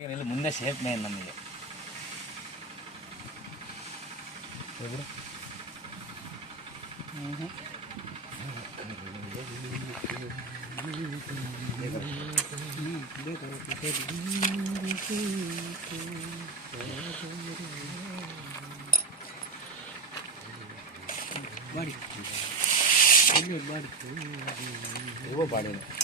முன்னே சேஃப் மே நம்ம பாடி எவ்வளோ பாடினேன்